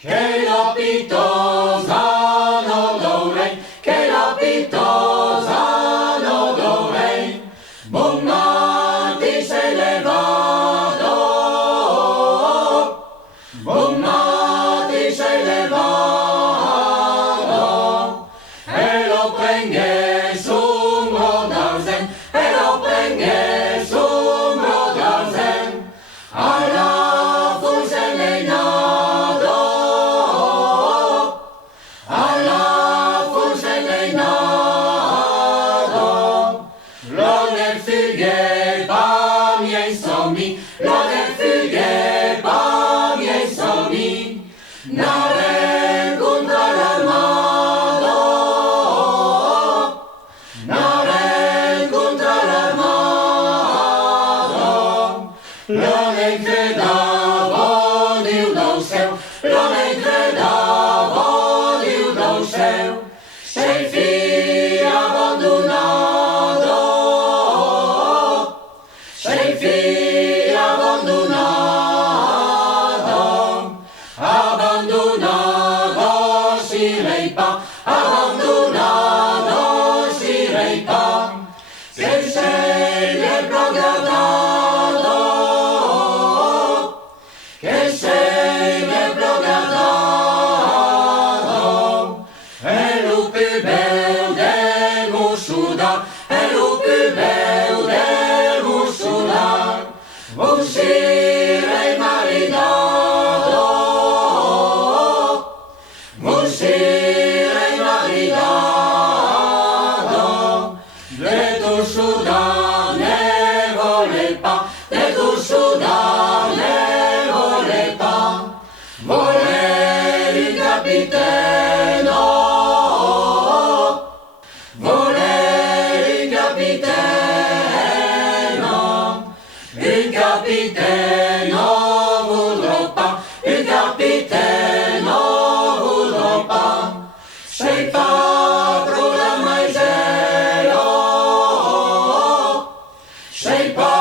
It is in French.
Che la pitosa no dovrei, che la pitosa no dovrei, buon matti se ne vado, buon matti se ne vado, e lo prende su un rodarzen, e lo prende su un rodarzen, alla forse ne nado, alla forse ne nado, lo ne fughe pa miei somni, lo ne fughe pa miei somni, nare contra l'armado, nare contra l'armado, lo ne credavo Dio del céu, lo ne credavo Dio del céu, sei figlio abbandonato, sei figlio abbandonato, abbandonato sirei pas, abbandonato sirei pas, che sei le progradato, che sei le progradato, e lo più bel del musuda, e lo più bel del musuda, uscirei maridato, uscirei maridato, de tu suda ne vole pas, de tu suda ne vole pas, voler il capitano, voler il capitano, il capitano voudra pas, il capitano voudra pas, sei padro del maisero, sei padro